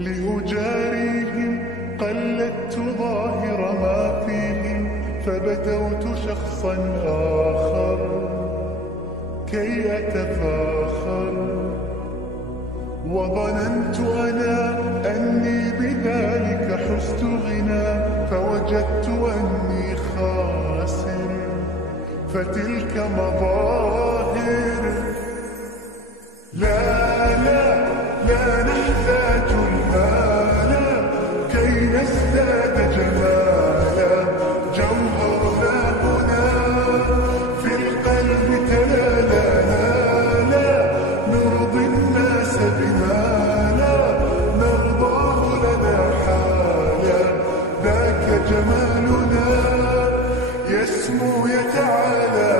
لأجاريهم قلدت ظاهر ما فيهم، فبدوت شخصا آخر كي أتفاخر، وظننت أنا أني بذلك حزت غنى، فوجدت أني خاسر، فتلك مظاهر. لا لا لا نحتاج المال كي نزداد جمالا، جوهرنا هنا في القلب تلالا. لا نرضي الناس بما لا نرضاه لنا حالا، ذاك جمالنا يسمو يتعالى.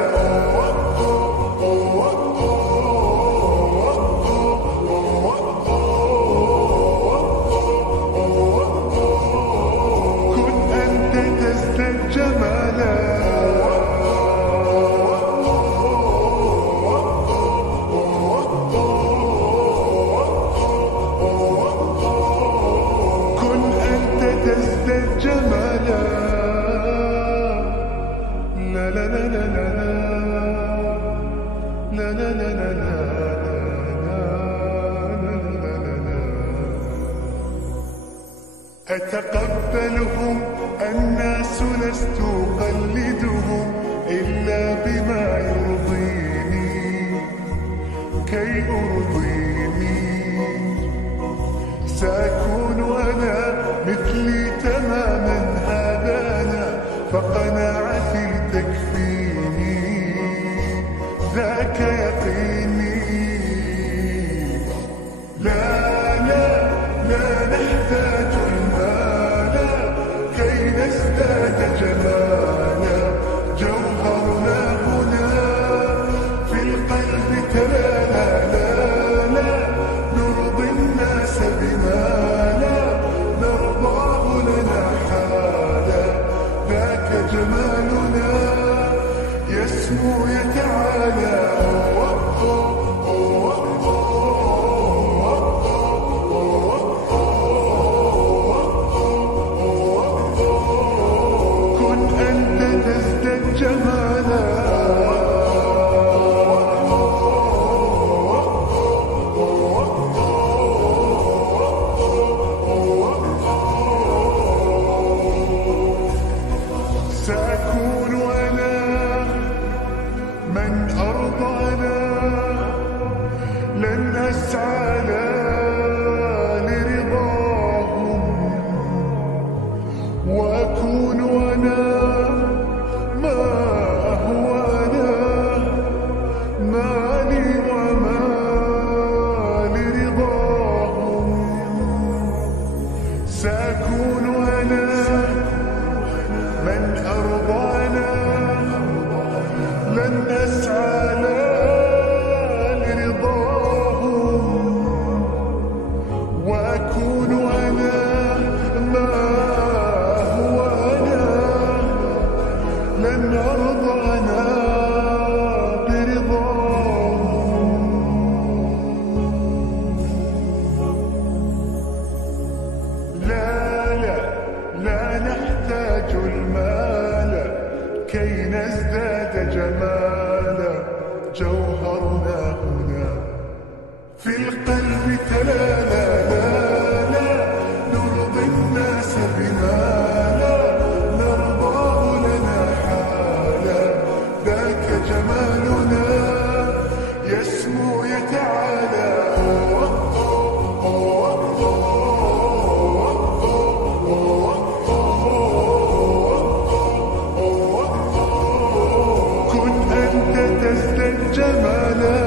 أتقبلهم الناس لست أقلدهم إلا بما يرضيني كي أرضيني. سأكون أنا مثلي تماما، هذا أنا، فقناعتي تكفيني، ذاك يقيني. لا لا لا نحتاج المال كي نزداد جمالا، جوهرنا هنا في القلب تلالا. لا لا نرضي الناس بما لا نرضاه لنا حالا، ذاك جمالنا يسمو يتعالى. سأكون أنا من أرضى أنا، لن أسعى لرضاهم، وأكون أنا ما هو أنا، مالي وما لرضاهم. سأكون أنا من أرضى أنا، لن أسعى لرضاهم، وأكون أنا ما هو أنا، لن أرضى أنا برضاهم. لا لا لا نحتاج المال كي نزداد جمالا، جوهرنا هنا في القلب تلالا. لا لا نرضي الناس بما لا نرضاه لنا حالا، ذاك جمالنا يسمو يتعالى. تزداد جمالا.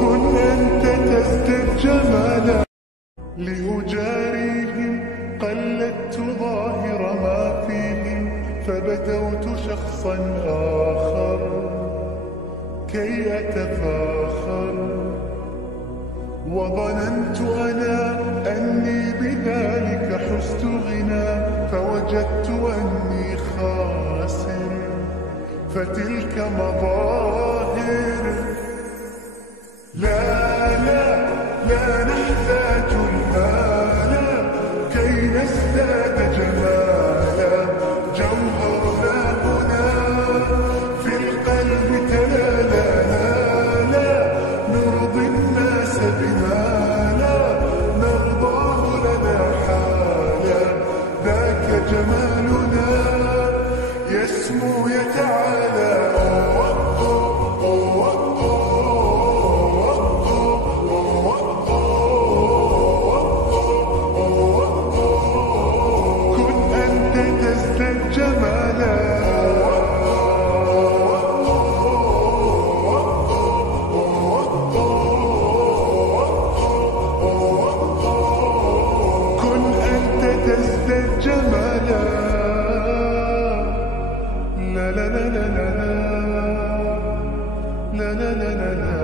كن أنت تزداد جمالا. لأجاريهم قلدت ظاهر ما فيهم، فبدوت شخصا آخر كي أتفاخر، وظننت أنا أني بذلك حزت غنى، فوجدت أني خاسر، فتلك مظاهر. لا لا لا نحتاج المال كي نزداد جمالا، جوهرنا هنا في القلب تلالا. لا نرضي الناس بما لا نرضاه لنا حالا، ذاك جمالنا يسمو يتعالى. كن أنت تزداد جمالا. كن أنت تزداد جمالا. لا لا لا لا لا لا لا لا لا لا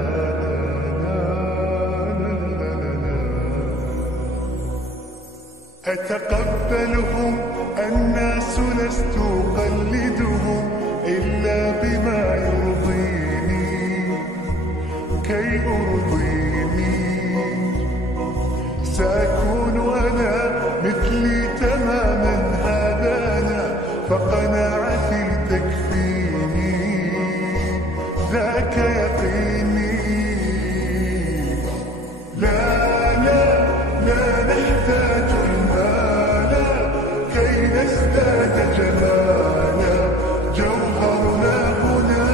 أتقبلهم الناس لست أقلدهم إلا بما يرضيني كي أرضيني. سأكون أنا مثلي تماما، هذا أنا فقناعتي تكفيني، ذاك يقيني. لا لا لا نحتاج المال كي نزداد جمالا، جوهرنا هنا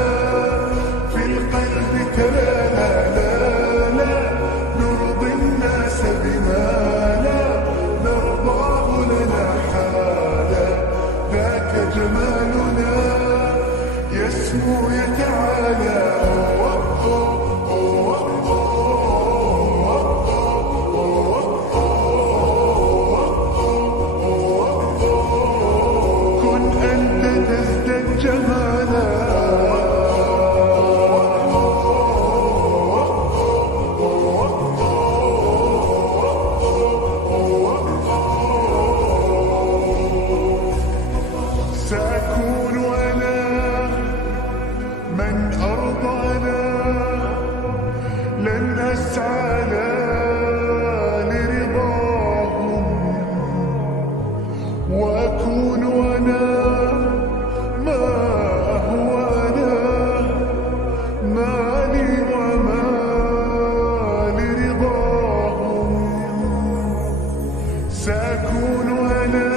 في القلب تلالا. لا لا نرضي الناس بما لا نرضاه لنا حالا، ذاك جمالنا يسمو يتعالى. كن أنت تزداد جمالا. سأكون أنا من أرضانا، لن أسعى لا لرضاهم، وأكون أنا ما أهوانا، ما لي وما لرضاهم. سأكون أنا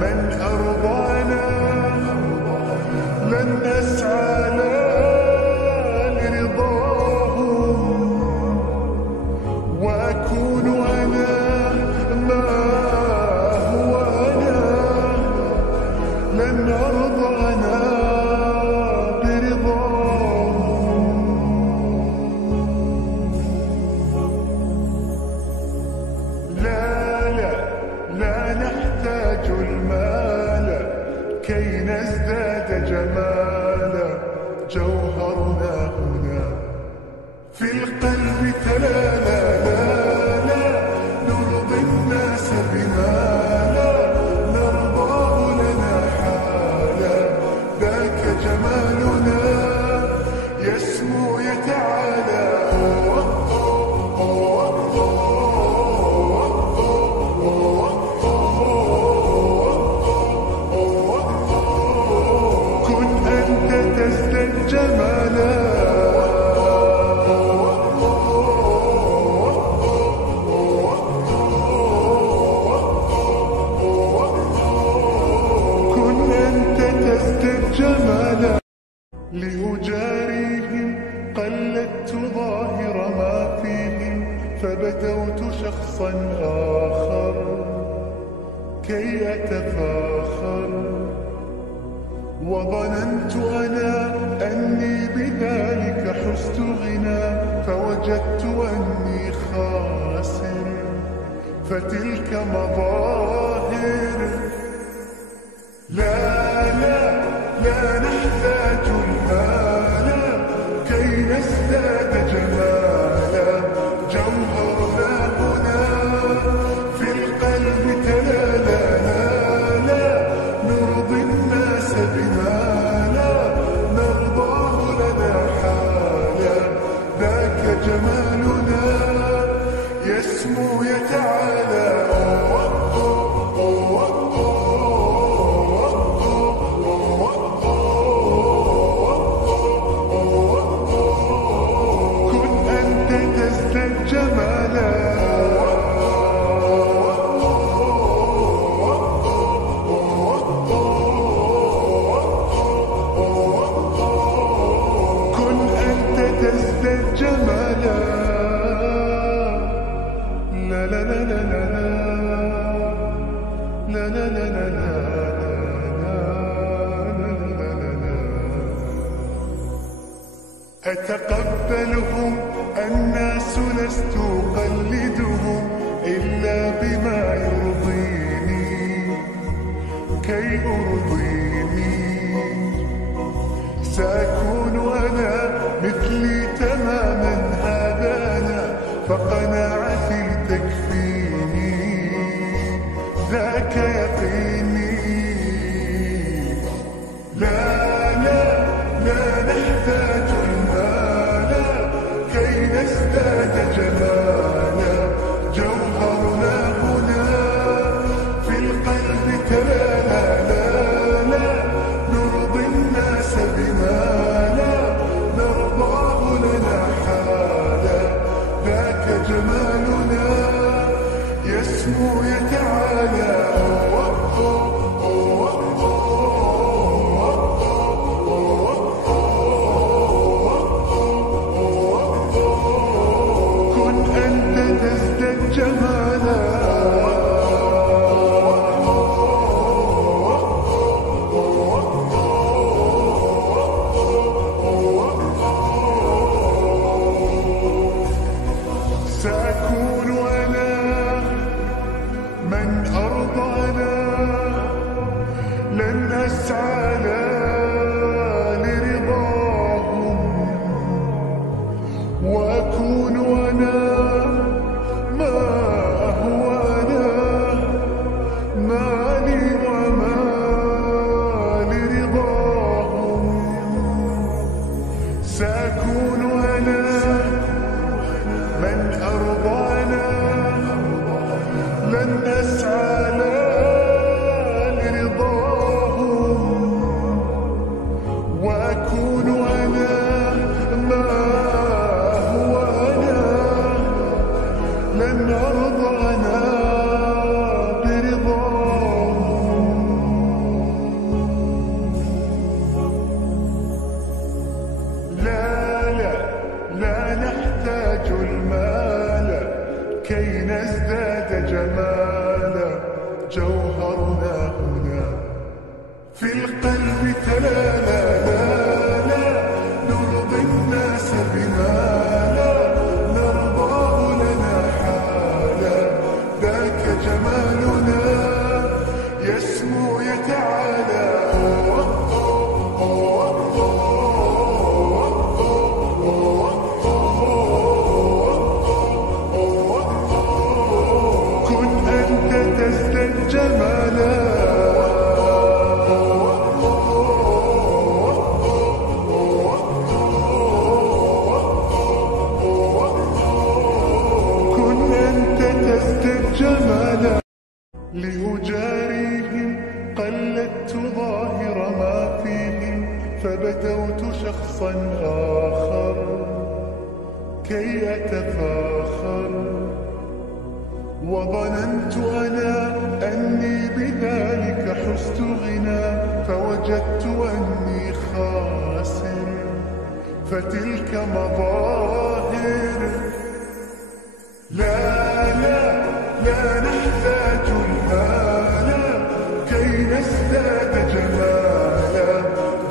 من أرضانا، لن أسعى لا لرضاهم، وأكون أنا ما هو أنا، لن أرضى أنا برضاهم. لا لا لا نحتاج المال كي نزداد جمالا، جوهرنا هنا في القلب تلالا. لا لا نرضي الناس بما لا نرضاه لنا حالا، ذاك جمالنا يسمو يتعالى. كن أنت تزداد جمالا. كن أنت تزداد جمالا. لأجاريهم قلدت ظاهر ما فيهم، فبدوت شخصا آخر كي أتفاخر. وظننت أنا أني بذلك حزت غنى، فوجدت أني خاسر، فتلك مظاهر. لا لا لا نحتاج المال كي نزداد جمالا، جوهرنا هنا في القلب تلالا. لا نرضي الناس بما أتقبلهم الناس لست أقلدهم إلا بما يرضيني كي أرضيني. سأكون أنا مثلي تماما هذا أنا فقناعتي تكفيني ذاك يقيني. لا لا لا نحتاج المال كي نزداد جمالا. جوهرنا هنا في القلب تلالا. لا لا نرضي الناس بما لا نرضاه لنا حالا. ذاك جمالنا يسمو يتعالى. سأكون أنا من أرضانا. لن أسعى لرضاهم وأكون أنا ما أهوانا. مالي وما لرضاهم. سأكون أنا من أرضانا. لن أسعى لرضاهم وأكون أنا ما هو أنا. لن أرضانا برضاهم. لا لا لا نحتاج المال كي نزداد جمالا. جوهرنا هنا في القلب تلالا. لا لا نرضي الناس بما لا نرضاه لنا حالا. ذاك جمالنا يسمو يتعالى. تزداد جمالا. كن أنت تزداد جمالا. لأجاريهم قلدت ظاهر ما فيهم فبدوت شخصا آخر كي أتفاخر. وظننت أنا أني بذلك حزت غنى فوجدت أني خاسر. فتلك مظاهر. لا لا لا نحتاج المال كي نزداد جمالا.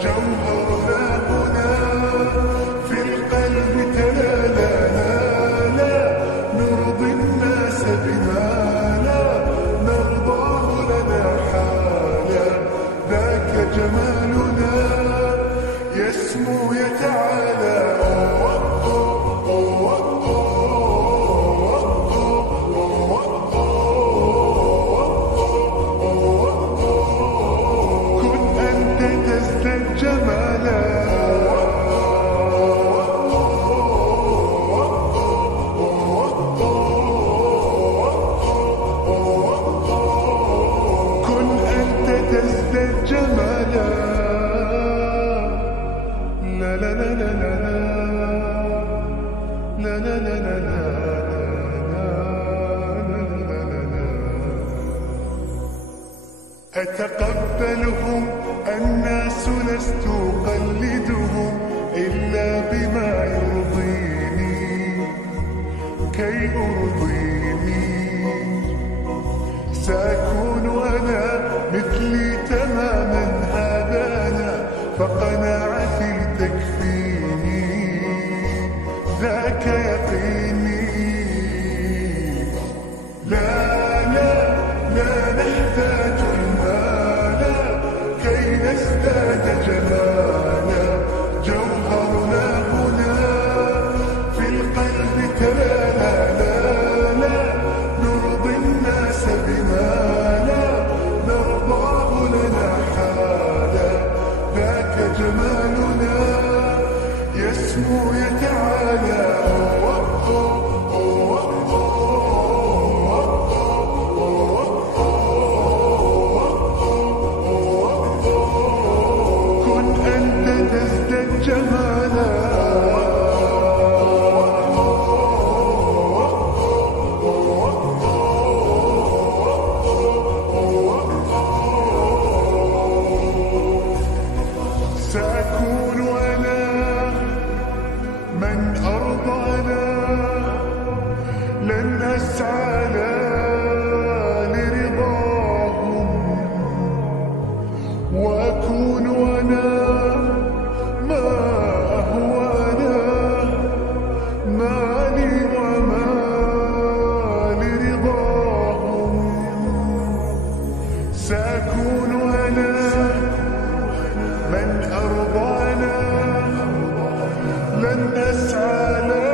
جوهرنا هنا في القلب تلالا. لا لا نرضي الناس بما لا نرضاه لنا حالا. ذاك جمالنا يسمو يتعالى. كن أنت تزداد جمالا. تزداد جمالا. لا لا لا لا لا لا لا لا لا لا. أتقبلهم الناس لست أقلدهم إلا بما يرضيني كي أرضيني. سأكون أنا مثلي تماما هذا أنا فقناعتي تكفيني ازداد جمالا جوهرنا هنا في القلب تلالا لا لا نرضي الناس بما لا نرضاه لنا حالا ذاك جمالنا يسمو يتعالى كن أنت تزداد جمالا سأكون أنا من أرضانا لن أسعى لا لرضاهم وأكون أنا ما أهوانا ما لي وما لرضاهم سأكون أنا من أرضانا لن أسعى لا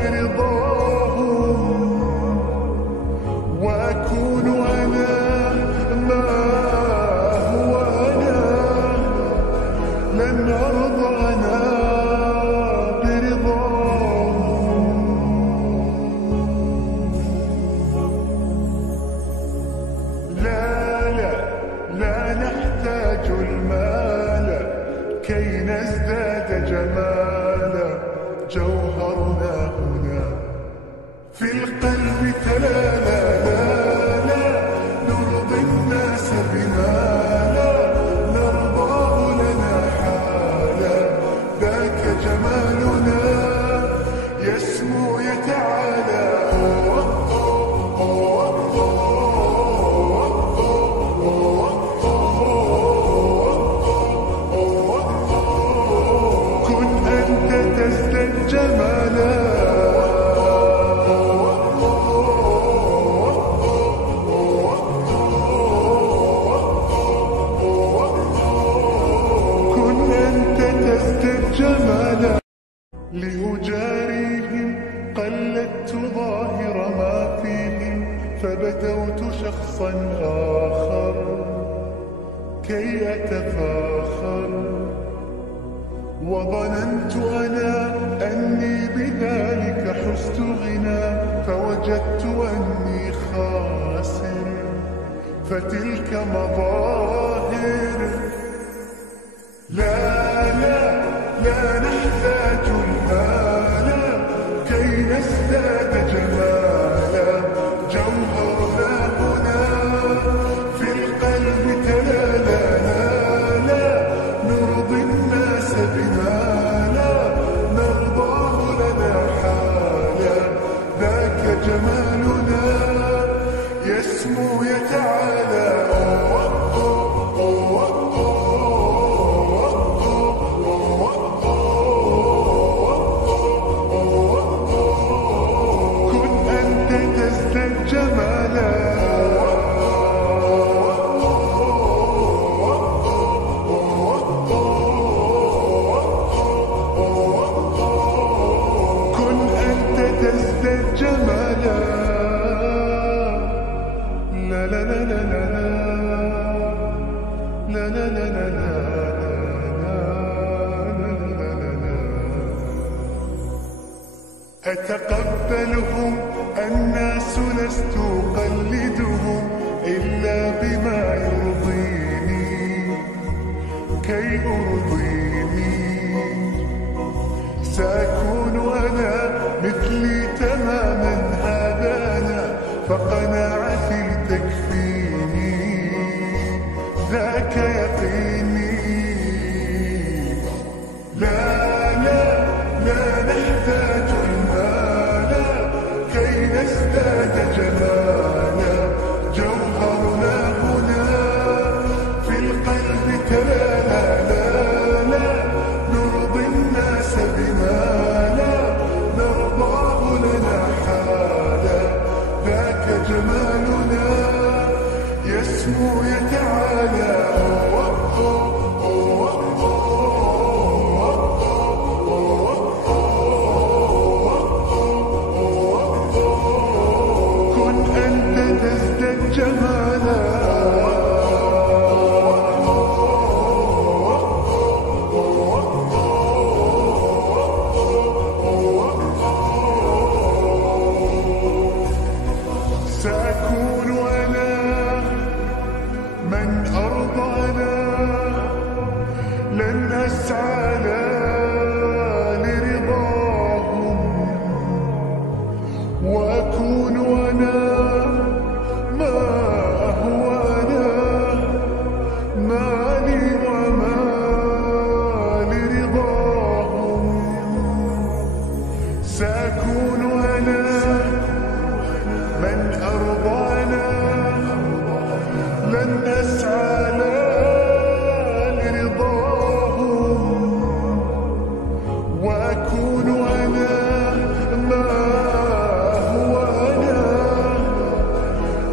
لرضاهم وأكون أنا ما هو أنا لن أرضانا برضاهم لا لا لا نحتاج المال كي نزداد جمالا جوهرنا هنا في القلب تلالا لا لا نرضي الناس بما لا نرضاه لنا حالا ذاك جمالنا يسمو يتعالى كن أنت تزداد جمالا كن أنت تزداد جمالا لأجاريهم قلدت ظاهر ما فيهم فبدوت شخصا آخر كي أتفاخر وظننت أنا أني بذلك حزت غنى فوجدت أني خاسر فتلك مظاهر لا لا لا نحتاج المال كي نزداد جمالا جوهرنا هنا في القلب تلالا لا لا نرضي الناس بما لا نرضاه لنا حالا ذاك جمالنا يسمو يتعالى كن أنت تزداد جمالا كن أنت تزداد جمالا لا لا لا لا لا لا لا لا لا لا أتقبلهم الناس لست أقلدهم إلا بما يرضيني كي أرضيني سأكون أنا مثلي تماما هذا أنا فقناعتي تكفيني ذاك يقيني لا لا لا نحتاج المال كي نزداد جمالا جوهرنا هنا في القلب تلالا لا لا نرضي الناس بما لا نرضاه لنا حالا ذاك جمالنا يسمو يتعالى أسعى لرضاهم وأكون أنا ما أهوى أنا مالي وما لرضاهم سأكون أنا من أرضى أنا لن أسعى لرضاهم وأكون أنا ما هو أنا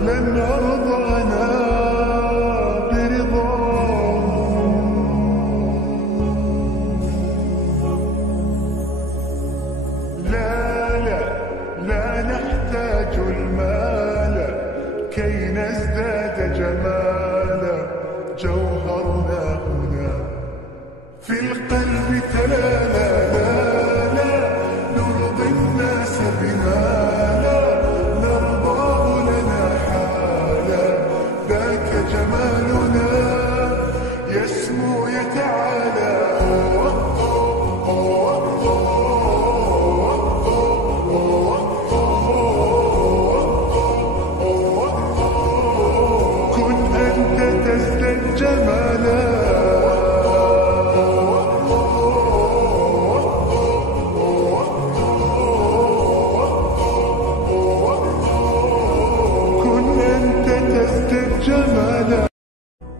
لن أرضى أنا برضاهم لا نحتاج المال كي نزداد جمالا جوهرنا هنا في القلب تلالا لا نرضي الناس بما لا نرضاه لنا حالا ذاك جمالنا يسمو يتعالى كن أنت تزداد جمالا جمالا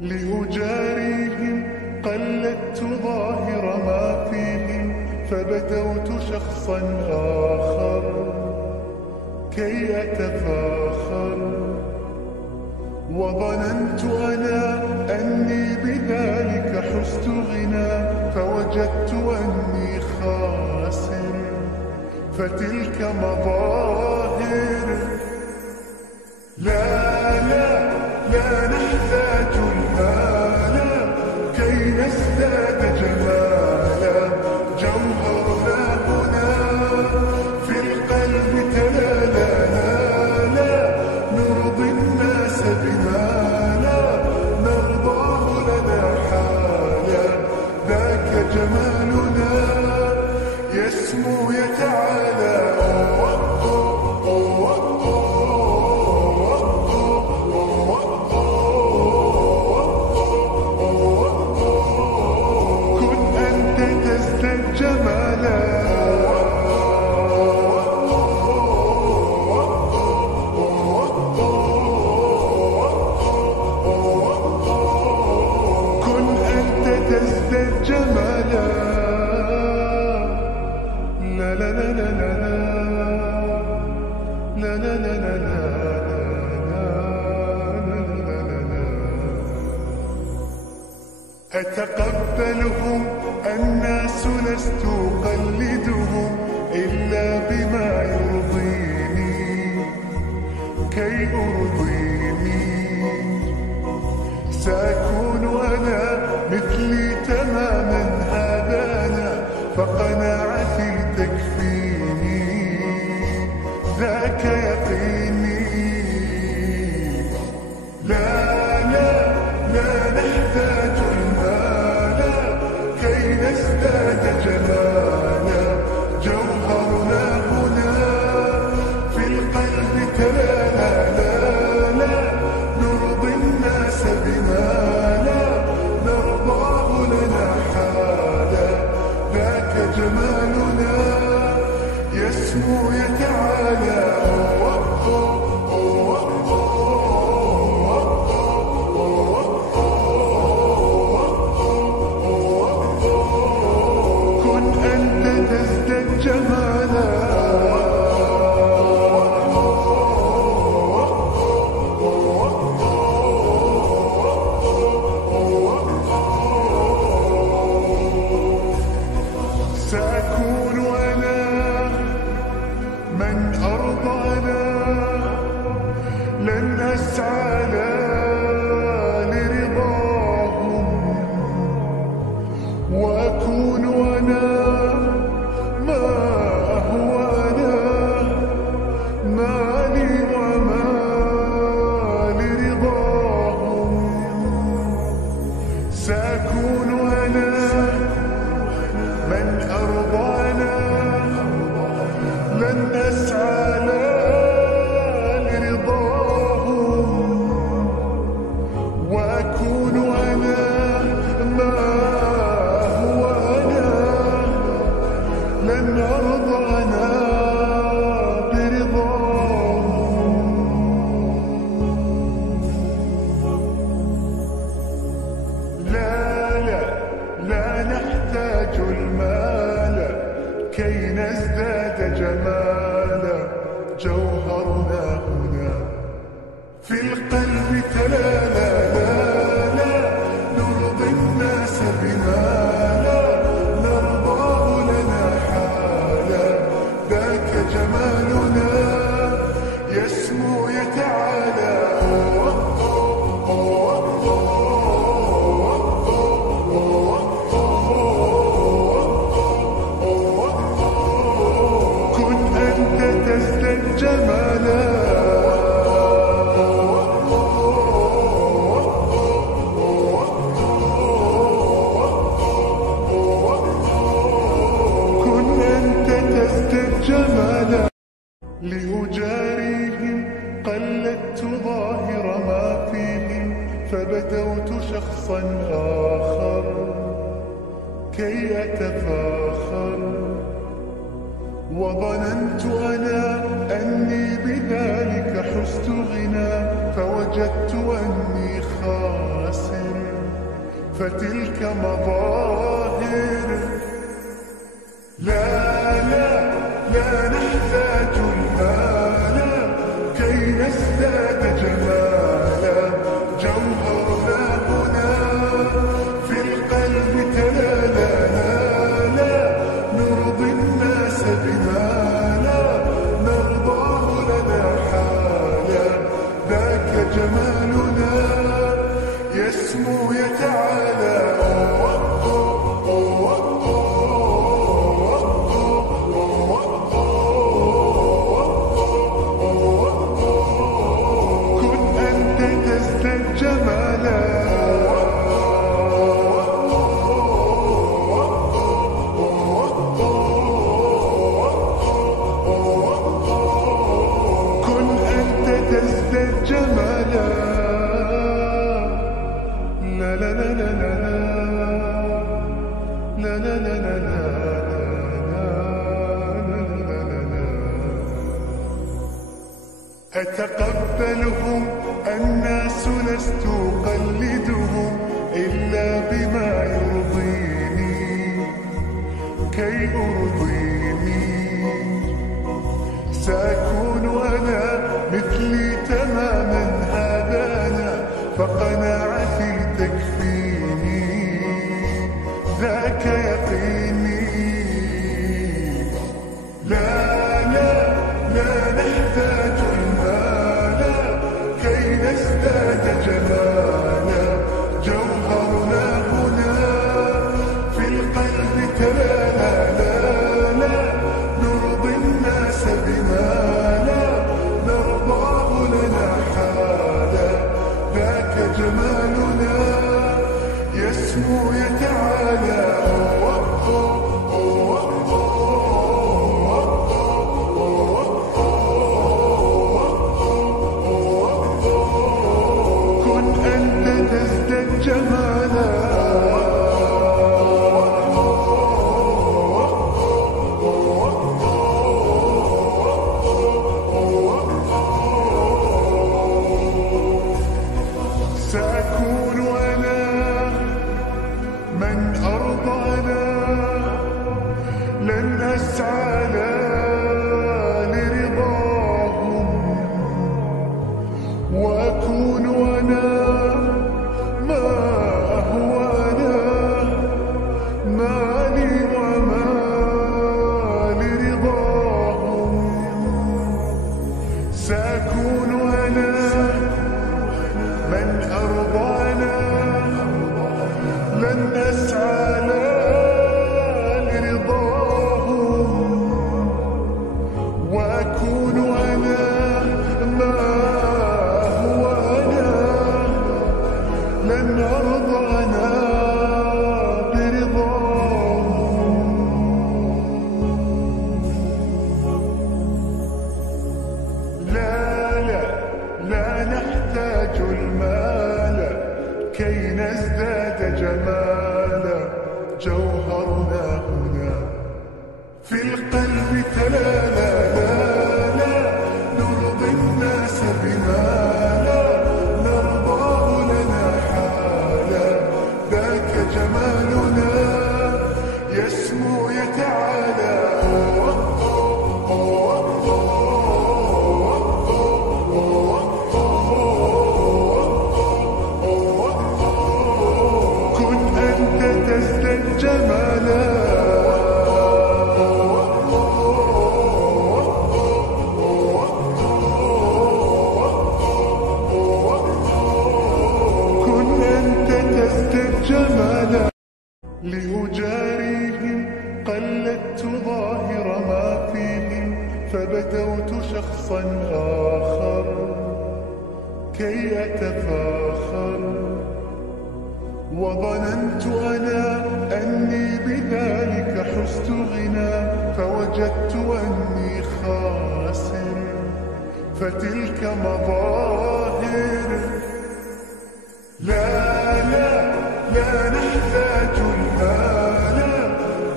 لأجاريهم قلدت ظاهر ما فيهم فبدوت شخصا آخر كي أتفاخر وظننت أنا أني بذلك حزت غنى فوجدت أني خاسر فتلك مظاهر لا نحتاج المال كي نزداد جمالا جوهرنا هنا في القلب تلالا لا نرضي الناس بما لا نرضاه لنا حالا ذاك جمالنا يسمو يتعالى جمالا كن أنت تزداد جمالا لا لا لا لا لا لا لا لا لا أتقبلهم الناس لست أقلدهم إلا بما يرضيني كي أرضيني سأكون أنا مثلي تماما هذا أنا فقناعتي تكفيني ذاك يقيني لا نحتاج المال كي نزداد جمالا جوهرنا هنا في القلب تلالا لا نرضي الناس بما لا نرضاه لنا حالا ذاك جمالنا يسمو يتعالى تزداد جمالا سأكون أنا من أرضى أنا لن أسعى لرضاهم وأكون أنا ما أهوى أنا مالي وما لرضاهم سأكون أنا بما لا نرضاه لنا حالا. ذاك جمالنا يسمو يتعالى. كن أنت تزداد جمالا. جمالا لأجاريهم قلدت ظاهر ما فيهم، فبدوت شخصا آخر كي أتفاخر. وظننت أنا أني بذلك حزت غنى، فوجدت أني خاسر. فتلك مظاهر. لا نحتاج المال كي نزداد جمالا. جوهرنا هنا في القلب تلالا. لا نرضي الناس بما لا نرضاه لنا حالا. ذاك جمالنا يسمو يتعالى. جمالا كن أنت تزداد جمالا. لا لا لا لا لا لا لا لا لا لا. أتقبلهم الناس لست أقلدهم إلا بما يرضيني كي أرضيني. سأكون أنا مثلي تماما هذا أنا، فقناعتي تكفيني ذاك يقيني. لا نحتاج نزداد جمالا. جوهرنا هنا في القلب تلالا. لا نرضي الناس بما لا نرضاه لنا حالا. ذاك جمالنا يسمو يتعالى. جمالا سأكون أنا من أرضانا. لن أسعى لرضاهم، وأكون أنا سأكون أنا من أرضانا. لن أسعى لرضاهم، وأكون أنا ما هو أنا. لن أرضى أنا برضاهم. لا نحتاج المال كي نزداد جمالا. جوهرنا هنا في القلب تلالا. لا نرضي الناس بما لا نرضاه لنا حالا. ذاك جمالنا يسمو يتعالى. كن أنت لأجاريهم قلدت ظاهر ما فيهم، فبدوت شخصا آخر كي أتفاخر، وظننت أنا أني بذلك حزت غنى، فوجدت أني خاسر، فتلك مظاهر. لا لا لا نحتاج المال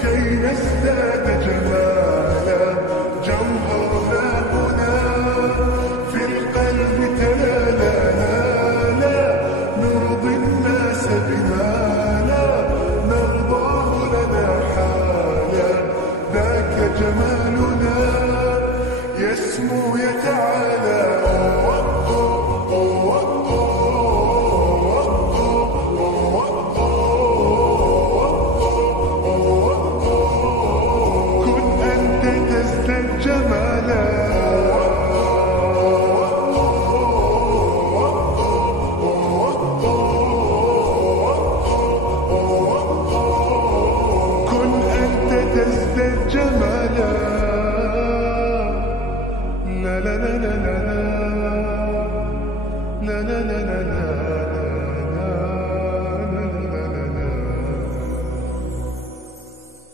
كي نزداد جمالا، جوهرنا هنا في القلب تلالا، لا نرضي الناس بما لا نرضاه لنا حالا، ذاك جمالنا يسمو يتعالى.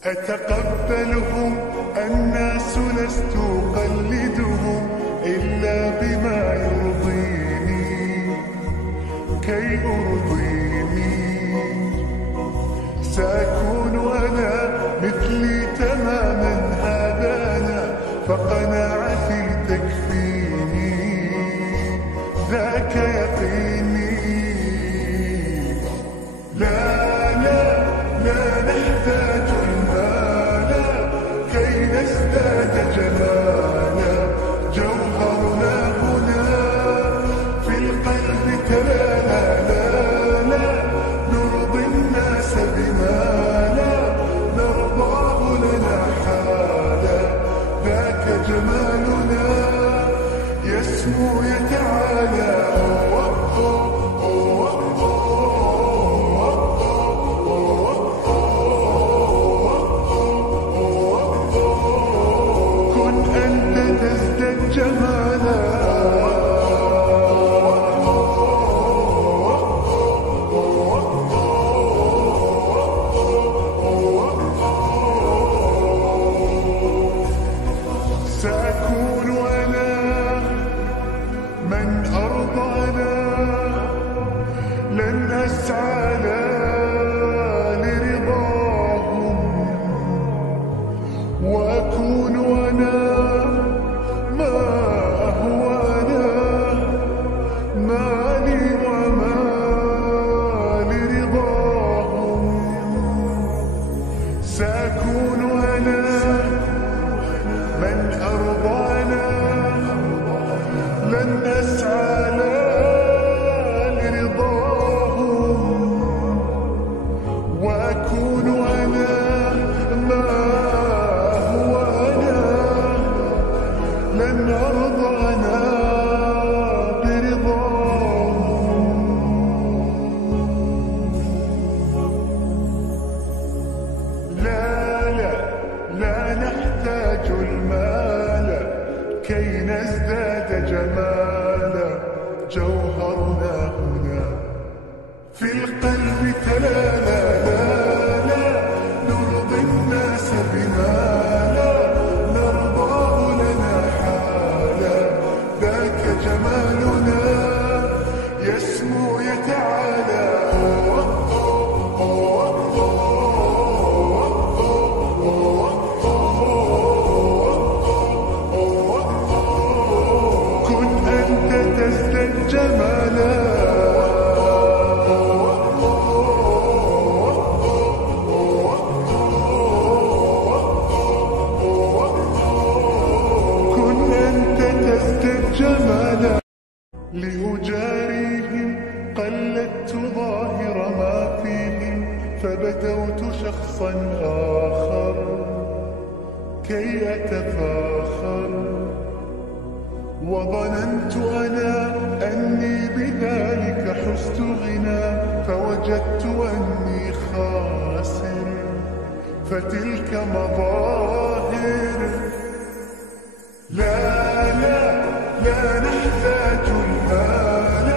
أتقبلهم الناس لست أقلدهم إلا بما يرضيني كي أرضيني، سأكون أنا مثلي تماما هذا أنا، فقناعتي تكفيني ذاك يقيني. لا لا لا نحتاج المال كي نزداد جمالا، جوهرنا هنا في القلب تلالا، لا نرضي الناس بما لا نرضاه لنا حالا، ذاك جمالنا يسمو يتعالى. سأكون أنا من أرضانا، لن أسعى لرضاهم، وأكون أنا ما هو أنا، مالي وما لرضاهم. سأكون أنا من أرضانا، لن أسعى لرضاهم، وأكون أنا ما هو أنا، لن أرضى أنا برضاهم. لا لا لا نحتاج المال كي نزداد جمالا، جوهرنا هنا في القلب تلالا، لا نرضي الناس بما لا نرضاه لنا حالا، ذاك جمالنا يسمو يتعالى. تزداد جمالا، كن أنت تزداد جمالا. لأجاريهم قلدت ظاهر ما فيهم، فبدوت شخصا آخر كي أتفاخر، وظننت أنا أني بذلك حزت غنى، فوجدت أني خاسر، فتلك مظاهر. لا لا لا نحتاج المال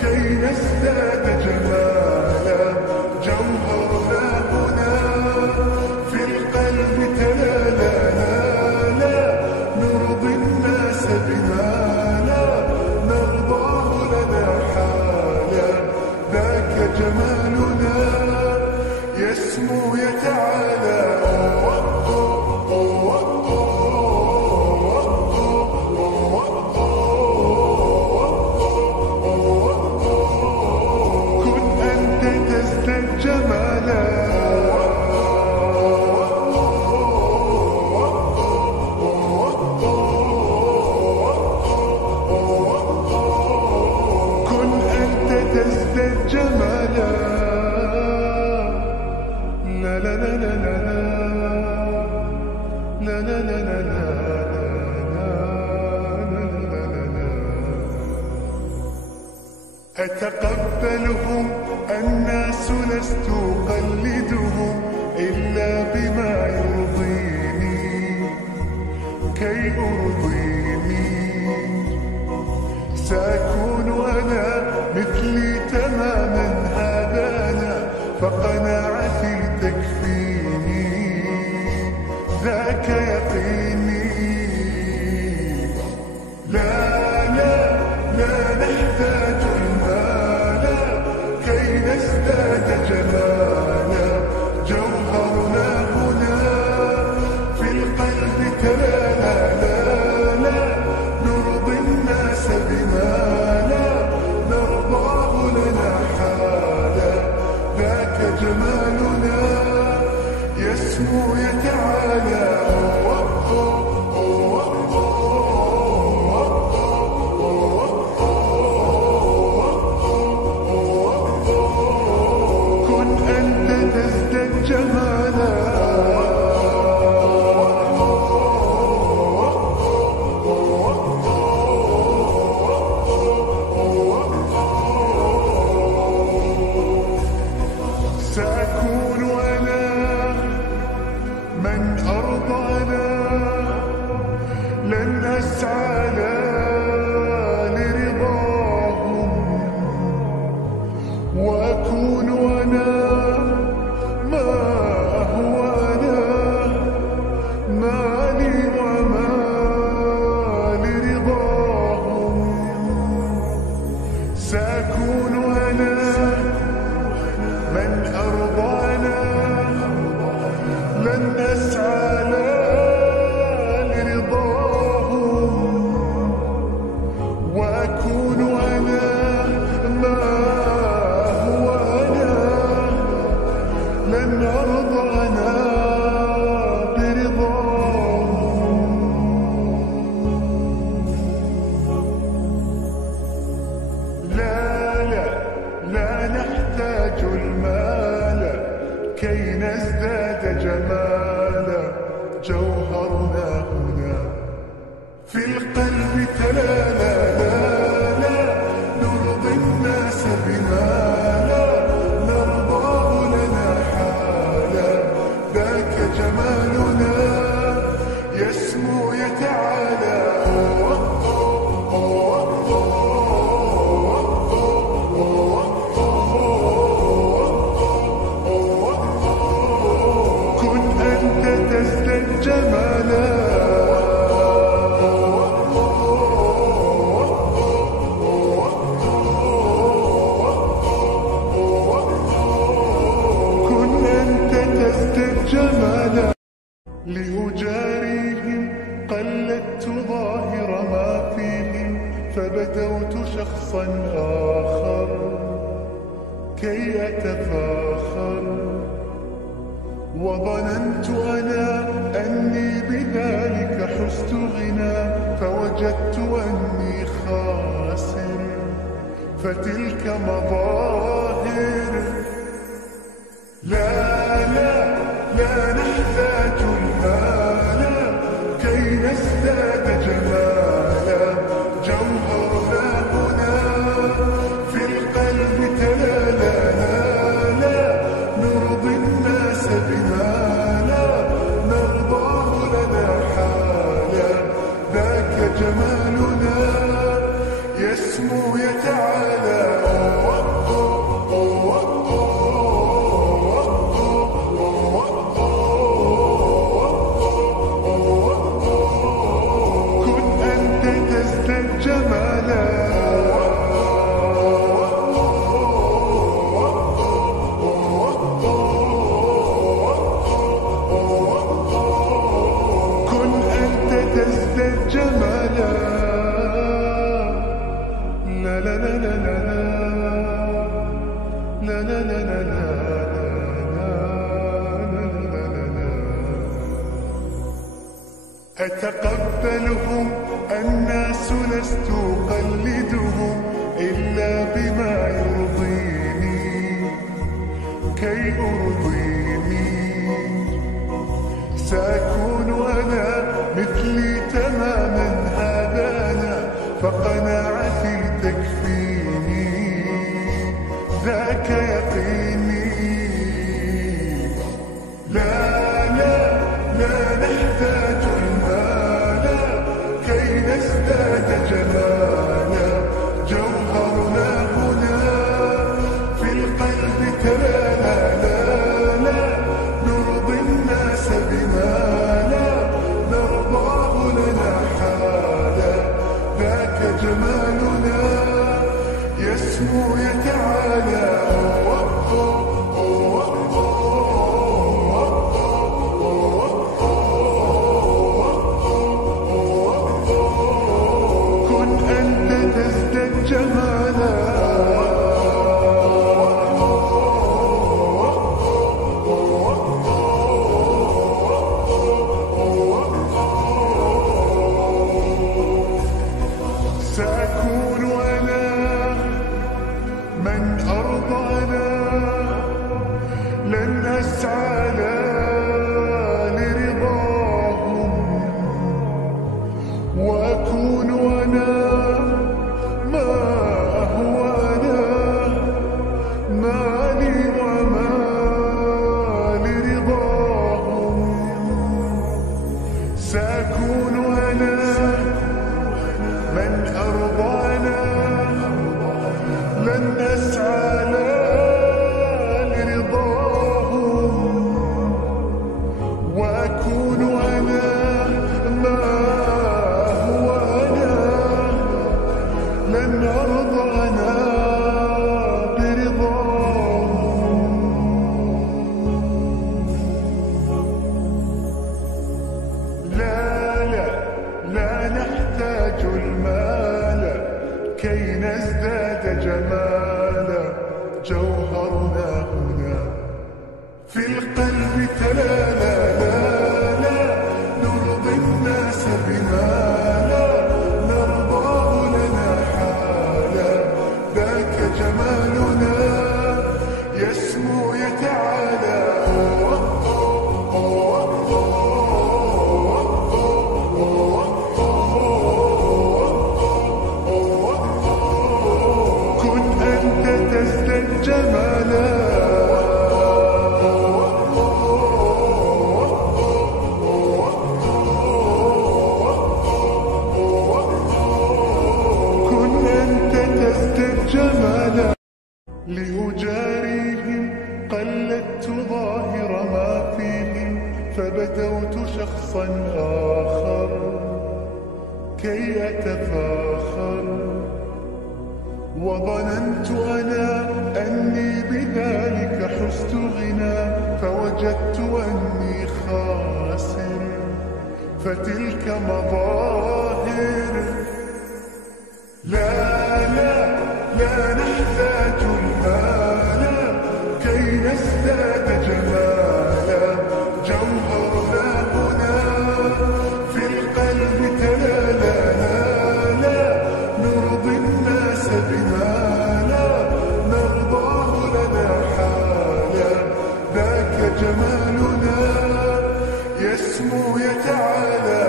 كي نزداد جمالا، جوهرنا هنا في القلب تلالا. لا نرضي الناس بما لا نرضاه لنا حالا، ذاك جمالنا يسمو يتعالى. كن أنت تزداد جمالا. كن أنت تزداد جمالا. لا لا لا لا لا لا لا لا لا لا. أتقبلهم الناس لست أقلدهم إلا بما يرضيني كي أرضيني. سأكون أنا مثلي تماما، هذا أنا فقناعتي تكفيني، ذاك يقيني. لا لا لا نحتاج المال كي نزداد جمالا، جوهرنا هنا في القلب تلالا. لا لا نرضي الناس بما لا نرضاه لنا حالا، ذاك جمالنا يسمو يتعالى. كن أنت تزداد جمالا. سأكون أنا من أرضانا، لن أسعى لرضاهم، وأكون أنا ما هو أنا، مالي وما لرضاهم. سأكون أنا من أرضانا، لن أسعى لرضاهم، وأكون أنا ما هو أنا، لن أرضى أنا برضاهم. لا لا لا نحتاج المال كي نزداد جمالا، جوهرنا هنا في القلب تلالا. لا لا نرضي الناس بما لا نرضاه لنا حالا، ذاك جمالنا يسمو يتعالى. كن أنت تزداد جمالا. كن أنت تزداد جمالا. لأجاريهم قلدت ظاهر ما فيهم، فبدوت شخصا آخر كي أتفاخر. وظننت أنا أني بذلك حزت غنى، فوجدت أني خاسر، فتلك مظاهر. لا لا لا نحتاج المال كي نزداد جمالا، جوهرنا هنا في القلب تلالا. لا نرضي الناس بما جمالا. لا لا لا لا لا لا لا لا لا لا أتقبلهم الناس لست أقلدهم إلا بما يرضيني كي أرضيني. سأكون أنا مثلي تماما هذا أنا فقناعتي تكفيني ذاك يقيني. لا لا لا نحتاج المال كي نزداد جمالا. جوهرنا هنا في القلب تلالا. لا لا نرضي الناس بما لا نرضاه لنا حالا. ذاك جمالنا يسمو يتعالى. كن أنت تزداد جمالا. سأكون أنا من أرضانا. لن أسعى لرضاهم وأكون أنا ما هو أنا. مالي وما لرضاهم. سأكون أنا من أرضانا. لن أسعى لرضاهم وأكون أنا ما هو أنا. لن أرضى أنا برضاهم. لا لا لا نحتاج المال كي نزداد جمالا. جوهرنا هنا في القلب تلالا. لا لا نرضي الناس بما لا نرضاه لنا حالا. ذاك جمالنا يسمو يتعالى. كن أنت تزداد جمالا. كن أنت تزداد جمالا. لأجاريهم قلدت ظاهر ما فيهم فبدوت شخصا آخر كي أتفاخر. وظننت أنا أني بذلك حزت غنى فوجدت أني خاسر فتلك مظاهر. لا لا لا نحتاج المال كي نزداد جمالا. جوهرنا هنا في القلب تلالا. لا لا نرضي الناس بما لا نرضاه لنا حالا. ذاك جمالنا يسمو يتعالى.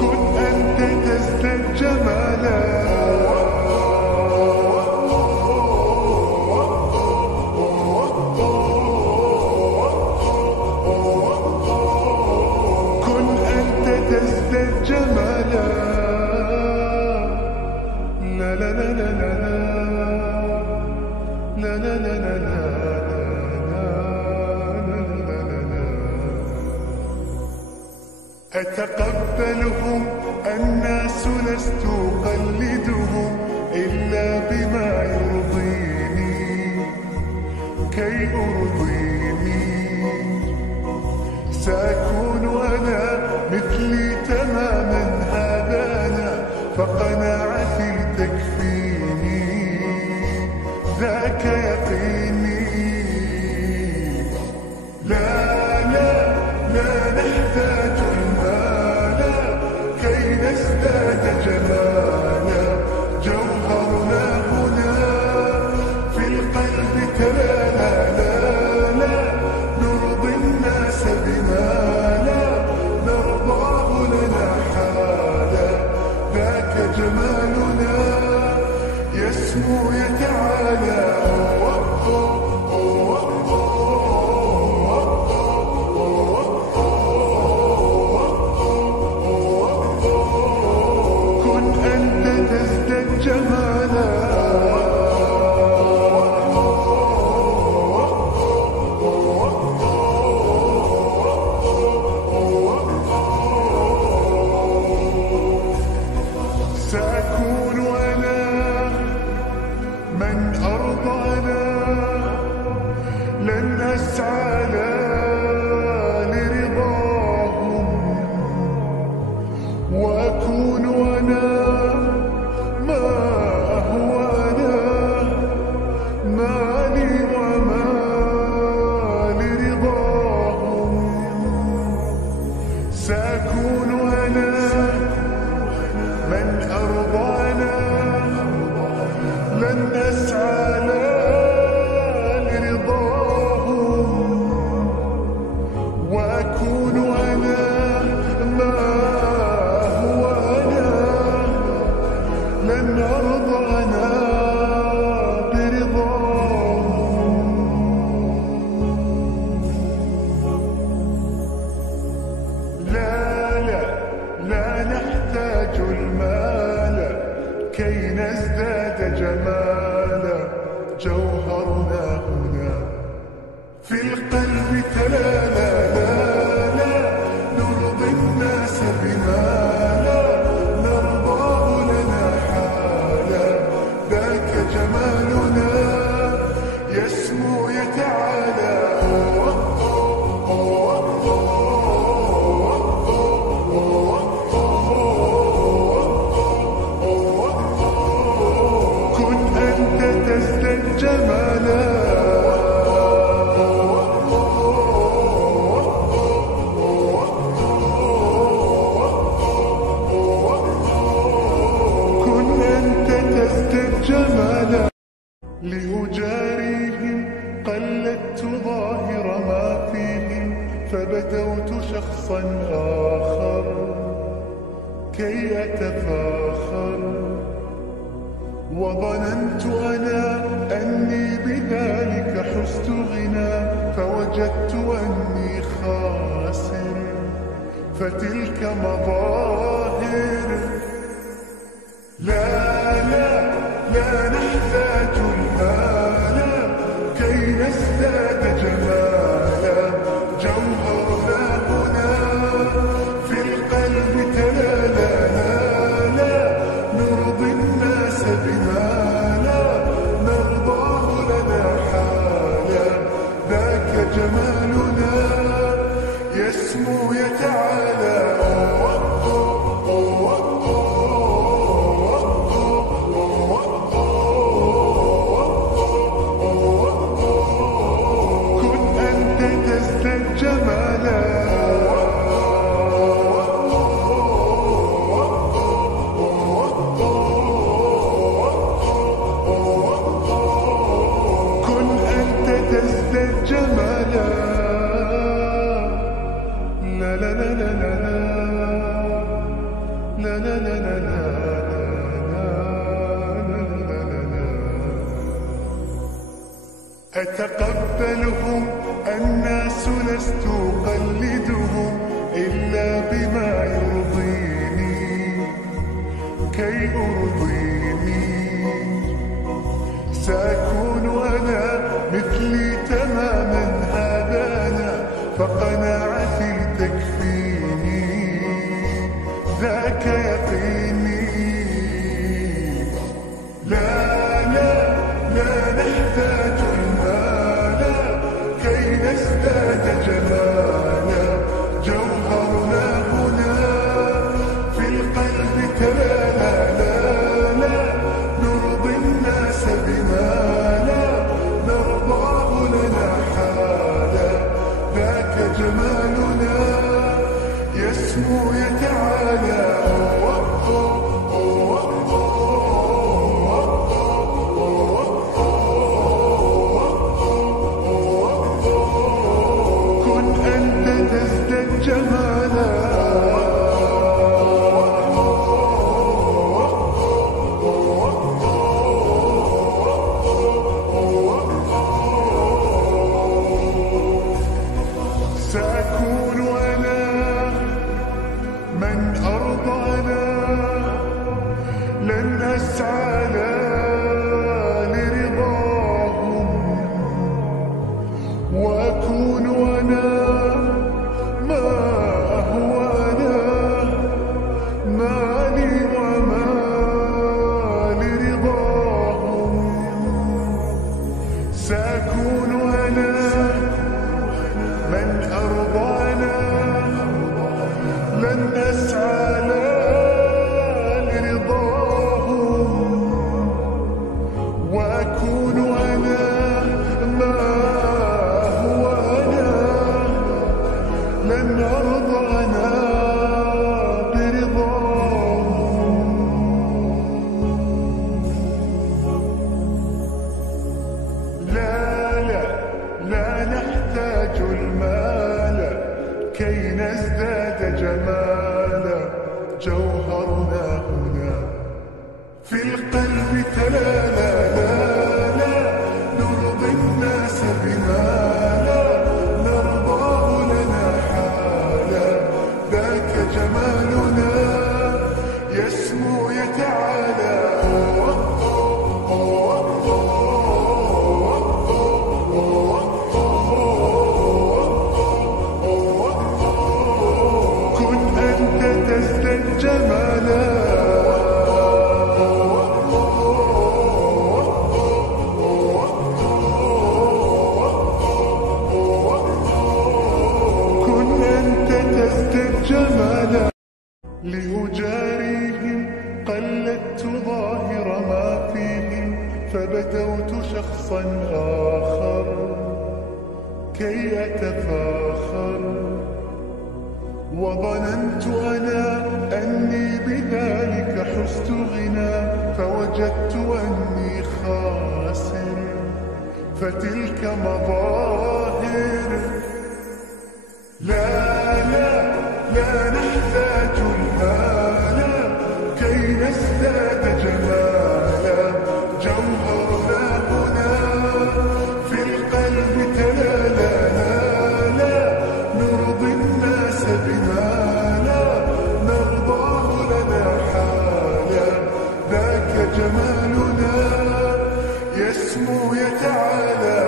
كن أنت تزداد جمالا. كن أنت تزداد جمالا. لا لا لا لا لا لا لا لا لا لا أتقبلهم الناس لست أقلدهم إلا بما يرضيني كي أرضيني. سأكون أنا مثلي تماما، هذا أنا فقناعتي تكفيني، ذاك يقيني. لا لا لا نحتاج المال كي نزداد جمالا، جوهرنا هنا في القلب تلالا. لا لا نرضي الناس بما لا نرضاه لنا حالا، ذاك جمالنا يسمو يتعالى. كن أنت تزداد جمالا. سأكون أنا من أرضانا، لن أسعى لرضاهم، وأكون أنا ما أهوانا، ما لي وما لرضاهم. سأكون أنا من أرضانا، لن أسعى لرضاهم، وأكون أنا ما هو أنا، لن أرضى أنا برضاهم. لا لا لا نحتاج المال كي نزداد جمالا، جوهرنا هنا في القلب تلالا. لا لا نرضي الناس بما لا نرضاه لنا حالا، ذاك جمالنا يسمو يتعالى. كن أنت تزداد جمالا. كن أنت تزداد جمالا. لأجاريهم قلدت ظاهر ما فيهم، فبدوت شخصا آخر كي أتفاخر، وظننت أنا أني بذلك حزت غنى، فوجدت أني خاسر، فتلك مظاهر. لا لا لا نحتاج المال كي نزداد جمالا، جوهرنا هنا في القلب تلالا. لا لا نرضي الناس بما لا نرضاه لنا حالا، ذاك جمالنا يسمو يتعالى. كن أنت تزداد جمالا. كن أنت تزداد جمالا. لا لا لا لا لا لا لا لا لا لا أتقبلهم الناس، لست أقلدهم إلا بما يرضيني، كي أرضيني. سأكون أنا مثلي تماما، هذا أنا فقناعتي تكفيني، ذاك يقيني. لا لا لا نحتاج المال أسعى لرضاهم وأكون أنا ما هو أنا مالي وما لرضاهم سأكون أنا من أرضى أنا لن أسعى لرضاهم وأكون أنا ما هو أنا لن أرضى أنا برضاهم لا نحتاج المال كي نزداد جمالا جوهرنا هنا في القلب تلالا لا نرضي الناس بما لا نرضاه لنا حالا ذاك جمالنا يسمو يتعالى كن أنت تزداد جمالا كن أنت تزداد جمالا لأجاريهم قلدت ظاهر ما فيهم فبدوت شخصا آخر كي أتفاخر وظننت أنا أني بذلك حزت غنى فوجدت أني خاسر فتلك مظاهر لا نحتاج المال كي نزداد جمالا جوهرنا هنا في القلب تلالا لا نرضي الناس بما لا نرضاه لنا حالا ذاك جمالنا يسمو يتعالى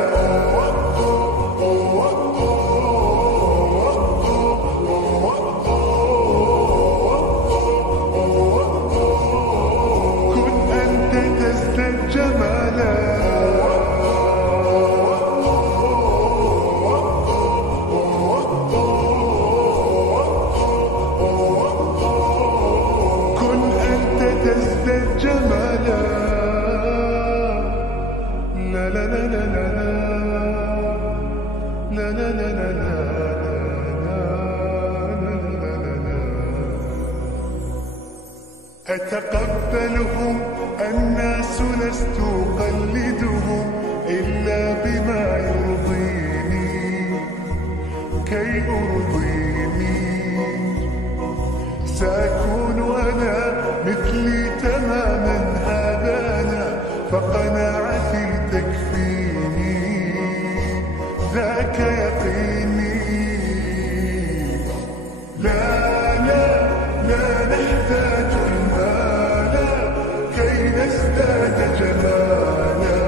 كن أنت تزداد جمالا كن أنت تزداد جمالا لا لا لا لا لا لا لا لا لا لا أتقبلهم الناس لست أقلدهم إلا بما يرضيني كي أرضيني سأكون أنا مثلي تماما هذا أنا فقناعتي تكفيني ذاك يقيني لا نحتاج المال كي نزداد جمالا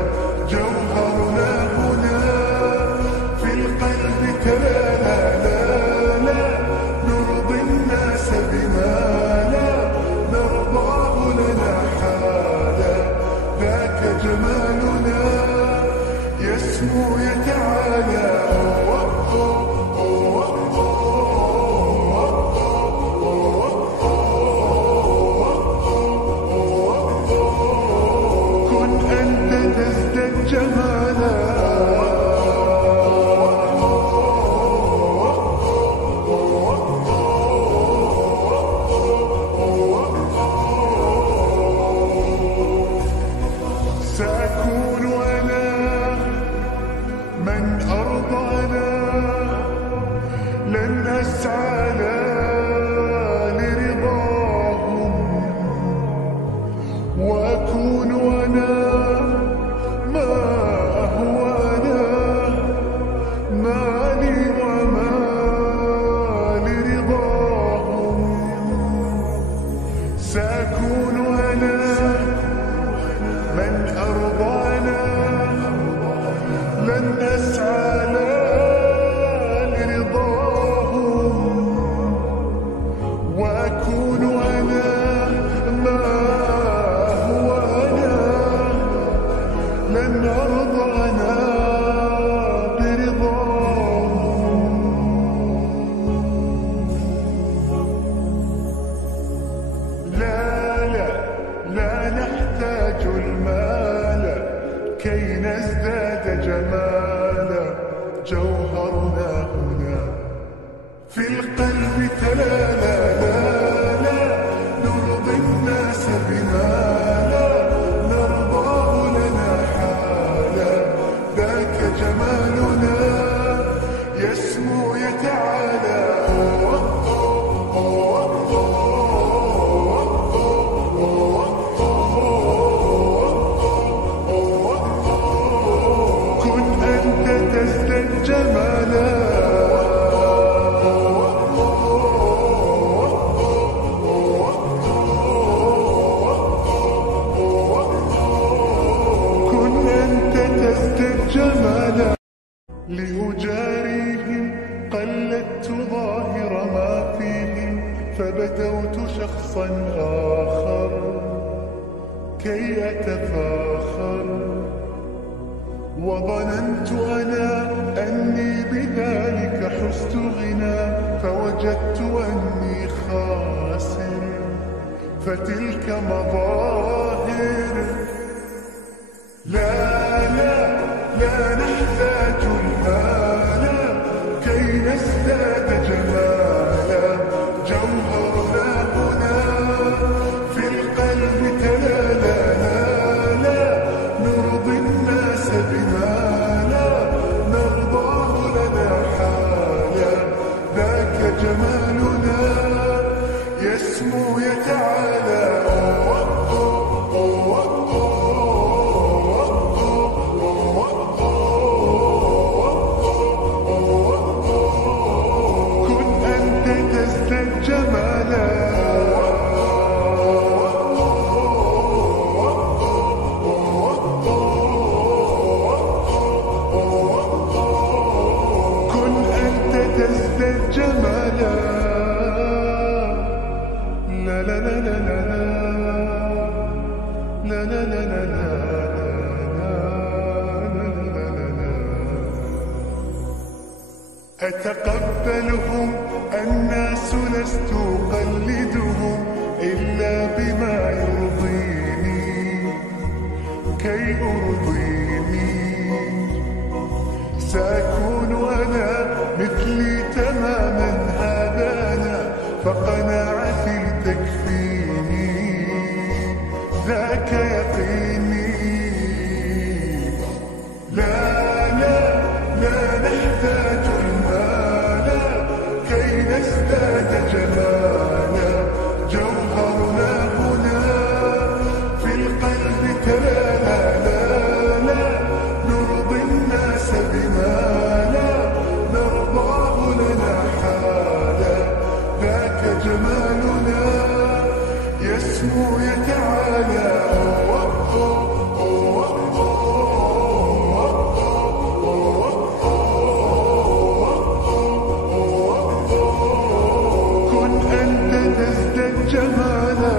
جوهرنا هنا في القلب تلالا لا نرضي الناس بما لا نرضاه لنا حالا ذاك جمالنا يسمو يتعالى كن أنت تزداد جمالا سأكون أنا من أرضى أنا لن أسعى لرضاهم وأكون أنا ما هو أنا مالي وما لرضاهم سأكون أنا كي نزداد جمالا جوهرنا هنا في القلب تلالا لا لا نرضي الناس بما لا نرضاه لنا حالا ذاك جمالنا يسمو يتعالى كن أنت تزداد جمالا جمالا لأجاريهم قلدت ظاهر ما فيهم فبدوت شخصا آخر كي أتفاخر وظننت أنا أني بذلك حزت غنى فوجدت أني خاسر فتلك مظاهر لا لا لا نحتاج المال كي نزداد جمالا جوهرنا هنا في القلب تلالا لا لا نرضي الناس بما لا نرضاه لنا حالا ذاك جمالنا يسمو يتعالى جمالا كن أنت تزداد جمالا لا لا لا لا لا لا لا لا لا لا أتقبلهم الناس لست أقلدهم إلا بما يرضيني كي أرضيني سأكون أنا مثلي تماما هذا أنا فقناعتي تكفيني ذاك يقيني لا لا لا نحتاج نزداد جمالا جوهرنا هنا في القلب تلالا لا لا نرضي الناس بما لا نرضاه لنا حالا ذاك جمالنا يسمو يتعالى تزداد جمالا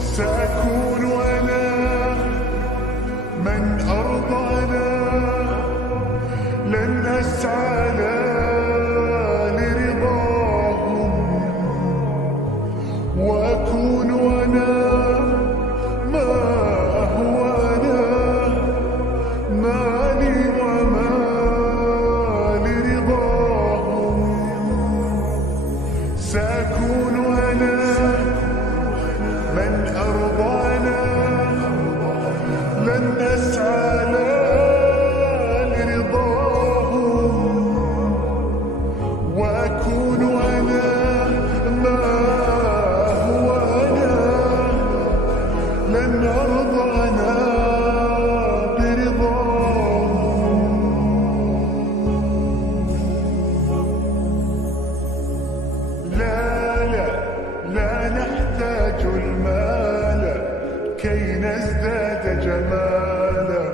سأكون أنا من أرضانا لن أسعى لرضاهم وأكون أنا سأكون أنا من أرضانا لن أسعى لرضاهم وأكون أنا ما هو أنا لن أرضى أنا نحتاج المال كي نزداد جمالا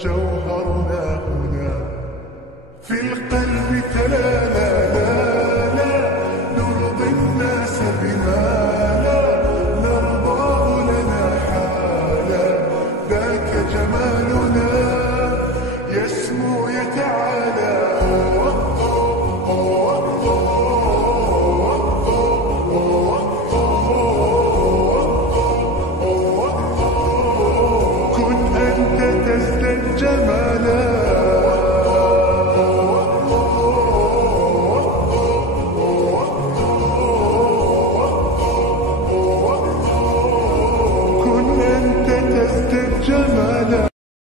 جوهرنا هنا في القلب تلالا